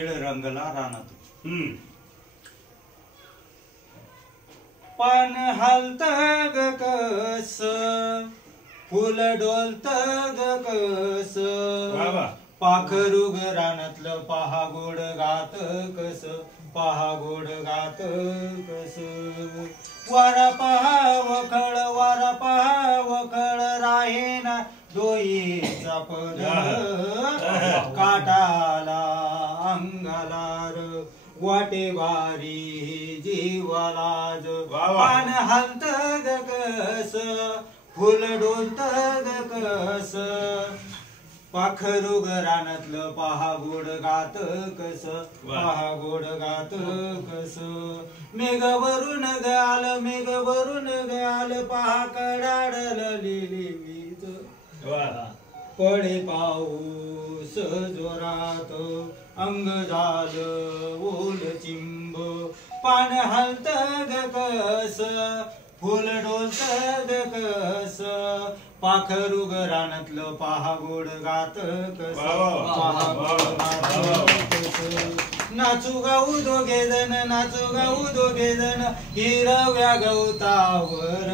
रंगला रानात पान हालत ग कस फुल डोलत ग कस पाखरू ग रानातलं पहा गोड गात कस पहा गोड गात कस वारा पहा वखळ राहेना दोईचा पद काटाला अंगालार वाटे वारी जीवालाज पान हालत ग कस फुल डोलत ग कस पाखरू ग रानातलं पहा गोड गात कस पहा गोड गात कस मेघ वरून ग आल पहा कडाडल लिली वीज पडे पाऊस जोरात अंग झालं ओल चिंब पान हालत ग कस फुल डोलत ग कस पाखरू ग रानातलं पहा गोड गात कस पहा गोड गात कस नाचू गाऊ दोघे जण हिरव्या गवतावर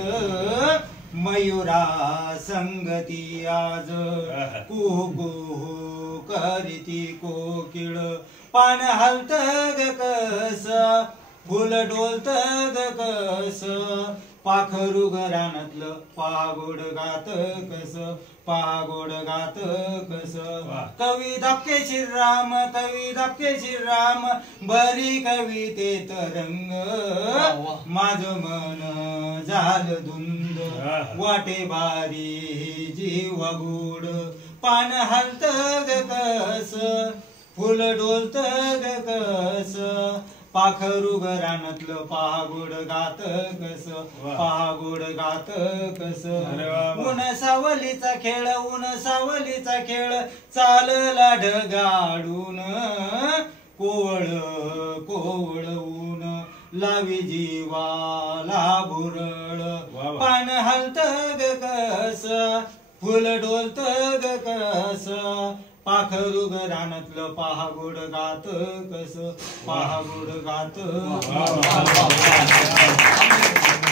मयुरा संगती आज कुहू करीती कोकिळ पान हालत ग कस फुल डोलत ग कस पाखरू ग रानातलं पहा गोड गात कस पहा गोड गात कस कवी धपकेशीर राम बरी कवितेत रंग माझ मन झाल धुंद वाटे बारी जीव गोड पान हालत ग कस फुल डोलत ग कस पाखरू ग रानातलं पहा गोड गात कस पहा गोड गात कस ऊन सावलीचा खेळ चालला ढगाडून कोवळ ऊन लावी जीवाला भुरळ पान हालत ग कस फुल डोलत ग कस पाखरू ग रानातलं पहा गोड गात कस पहा गोड गात